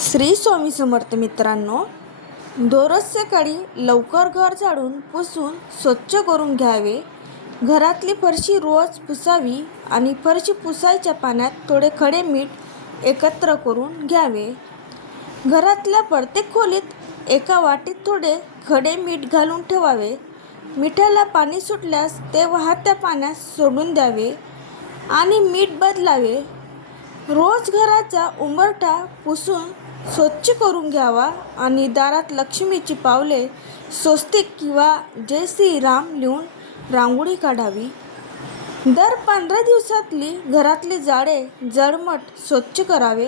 श्री स्वामी समर्थ मित्रांनो, दररोज सकाळी लवकर घर झाडून पुसून स्वच्छ करून घ्यावे. घरातली फरशी रोज पुसावी आणि फरशी पुसायच्या पाण्यात थोडे खडे मीठ एकत्र करून घ्यावे. घरातल्या प्रत्येक खोलीत एका वाटीत थोडे खडे मीठ घालून ठेवावे. मिठाला पाणी सुटल्यास ते वाहत्या पाण्यात सोडून द्यावे आणि मीठ बदलावे. रोज घराचा उंबरठा पुसून स्वच्छ करून घ्यावा आणि दारात लक्ष्मीची पावले, स्वस्तिक किंवा जय श्रीराम लिहून रांगोळी काढावी. दर 15 दिवसातली घरातली जाळे जडमट स्वच्छ करावे.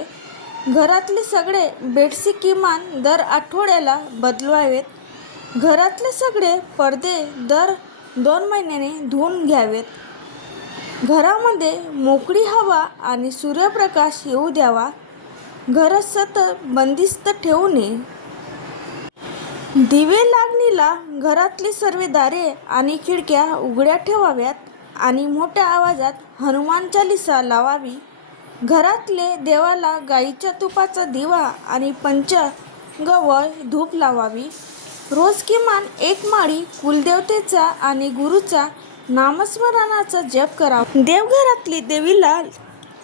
घरातले सगळे बेडशीट किमान दर आठवड्याला बदलवावेत. घरातले सगळे पडदे दर 2 महिन्याने धुवून घ्यावेत. घरामध्ये मोकळी हवा आणि सूर्यप्रकाश येऊ द्यावा. घर सतत बंदिस्त ठेवू नये. दिवे लागणीला घरातली सर्व दारे आणि खिडक्या उघड्या ठेवाव्यात आणि मोठ्या आवाजात हनुमान चालीसा लावावी. घरातले देवाला गाईच्या तुपाचा दिवा आणि पंचगव्य धूप लावावी. रोज किमान 1 माळी कुलदेवतेचा आणि गुरुचा नामस्मरणाचा जप करावा. देवघरातली देवीला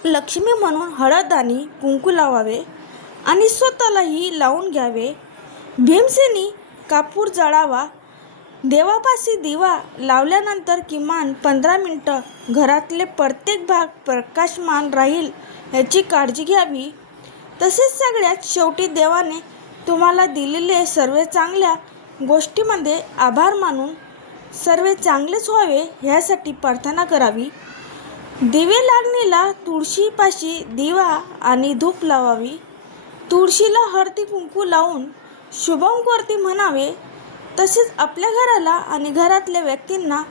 लक्ष्मी म्हणून हळद आणि कुंकू लावावे आणि स्वतःलाही लावून घ्यावे. भीमसेनी कापूर जाळावा. देवापाशी दिवा लावल्यानंतर किमान 15 मिनिटं घरातले प्रत्येक भाग प्रकाशमान राहील याची काळजी घ्यावी. तसेच सगळ्यात शेवटी देवाने तुम्हाला दिलेले सर्व चांगल्या गोष्टींमध्ये आभार मानून सर्व चांगलेच व्हावे ह्यासाठी प्रार्थना करावी. दिवे लागणीला तुळशीपाशी दिवा आणि धूप लावावी. तुळशीला हळदी कुंकू लावून शुभंकरोती म्हणावे. तसेच आपल्या घराला आणि घरातल्या व्यक्तींना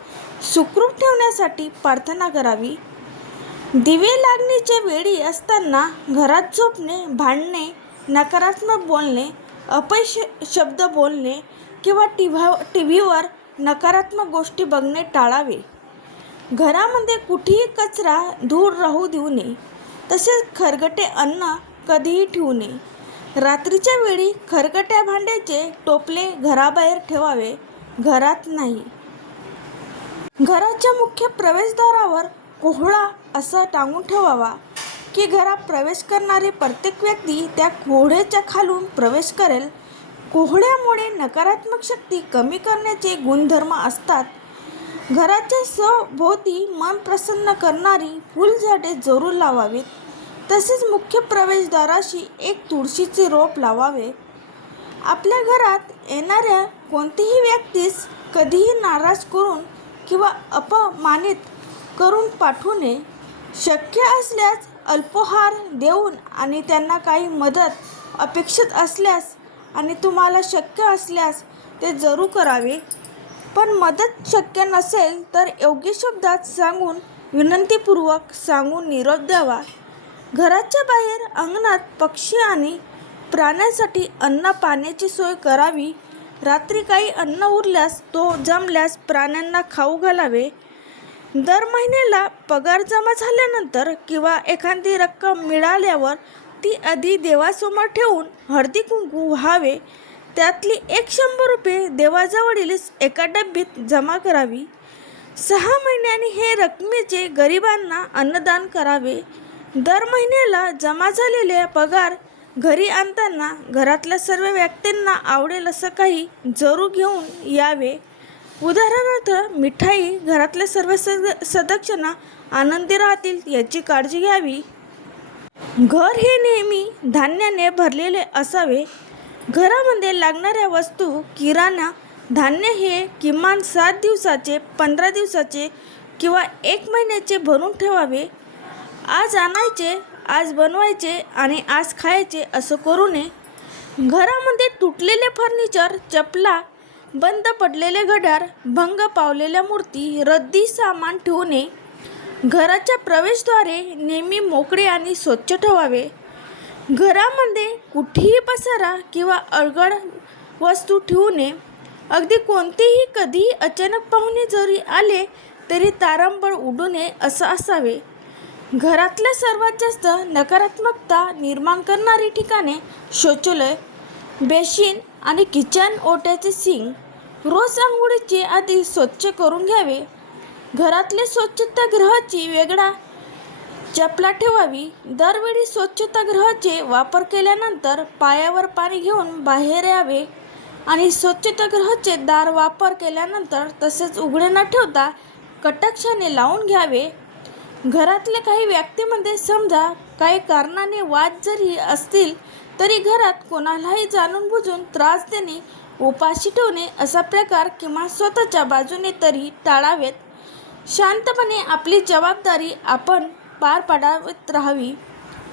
सुखरूप ठेवण्यासाठी प्रार्थना करावी. दिवे लागणीच्या वेळी असताना घरात झोपणे, भांडणे, नकारात्मक बोलणे, अपशब्द बोलणे किंवा टीव्हीवर नकारात्मक गोष्टी बघणे टाळावे. घरामध्ये कुठेही कचरा, धूळ राहू देऊ नये. तसेच खरकटे अन्न कधीही ठेवू नये. रात्रीच्या वेळी खरकट्या भांड्याचे टोपले घराबाहेर ठेवावे, घरात नाही. घराच्या मुख्य प्रवेशद्वारावर कोहळा असा टांगून ठेवावा की घरात प्रवेश करणारी प्रत्येक व्यक्ती त्या कोहळ्याच्या खालून प्रवेश करेल. कोहळ्यामुळे नकारात्मक शक्ती कमी करण्याचे गुणधर्म असतात. घराच्या सभोवती मन प्रसन्न करणारी फुलझाडे जरूर लावावीत. तसेच मुख्य प्रवेशद्वाराशी एक तुळशीचे रोप लावावे. आपल्या घरात येणाऱ्या कोणत्याही व्यक्तीस कधीही नाराज करून किंवा अपमानित करून पाठवू नये. शक्य असल्यास अल्पोपहार देऊन आणि त्यांना काही मदत अपेक्षित असल्यास आणि तुम्हाला शक्य असल्यास ते जरूर करावे. पण मदत शक्य नसेल तर योग्य शब्दात सांगून विनंतीपूर्वक सांगून निरोप द्यावा. घराच्या बाहेर अंगणात पक्षी आणि प्राण्यांसाठी अन्न पाण्याची सोय करावी. रात्री काही अन्न उरल्यास तो जमल्यास प्राण्यांना खाऊ घालावे. दर महिन्याला पगार जमा झाल्यानंतर किंवा एखादी रक्कम मिळाल्यावर ती आधी देवासमोर ठेवून हळदी कुंकू व्हावे. त्यातली 100 रुपये देवाजवळील एका डब्यात जमा करावी. 6 महिन्यांनी हे रकमेचे गरिबांना अन्नदान करावे. दर महिन्याला जमा झालेले पगार घरी आणताना घरातल्या सर्व व्यक्तींना आवडेल असं काही जरूर घेऊन यावे. उदाहरणार्थ मिठाई. घरातल्या सर्व सदस्यांना आनंदी राहतील याची काळजी घ्यावी. घर हे नेहमी धान्याने भरलेले असावे. घरामध्ये लागणाऱ्या वस्तू, किराणा धान्य हे किमान 7 दिवसाचे, 15 दिवसाचे किंवा 1 महिन्याचे भरून ठेवावे. आज आणायचे, आज बनवायचे आणि आज खायचे असं करू नये. घरामध्ये तुटलेले फर्निचर, चपला, बंद पडलेले घड्याळ, भंग पावलेल्या मूर्ती, रद्दी सामान ठेवू नये. घराच्या प्रवेशद्वारे नेहमी मोकळे आणि स्वच्छ ठेवावे. घरामध्ये कुठेही पसारा किंवा अडगळ वस्तू ठेवू नये. अगदी कोणतेही कधीही अचानक पाहुणे जरी आले तरी तारंबळ उडू नये असं असावे. घरातल्या सर्वात जास्त नकारात्मकता निर्माण करणारी ठिकाणे शौचालय, बेसिन आणि किचन ओट्याचे सिंक रोज आंघोळीचे आधी स्वच्छ करून घ्यावे. घरातले स्वच्छतागृहाची वेगळा चपला ठेवावी. दरवेळी स्वच्छतागृहाचे वापर केल्यानंतर पायावर पाणी घेऊन बाहेर यावे आणि स्वच्छतागृहाचे दार वापर केल्यानंतर तसेच उघडे न ठेवता कटाक्षाने लावून घ्यावे. घरातल्या काही व्यक्तींमध्ये समजा काही कारणाने वाद जरी असतील तरी घरात कोणालाही जाणून बुजून त्रास देणे, उपाशी ठेवणे असा प्रकार किंवा स्वतःच्या बाजूने तरी टाळावेत. शांतपणे आपली जबाबदारी आपण पार पाडत राहावी.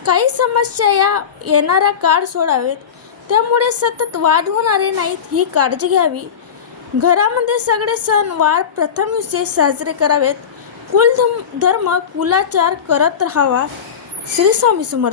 काही समस्या येणारा काळ सोडावेत, त्यामुळे सतत वाद होणारे नाहीत ही काळजी घ्यावी. घरामध्ये सगळे सण वार प्रथमविशेष साजरे करावेत. कुलधर्म कुलाचार करत राहावा. श्री स्वामी समर्थ.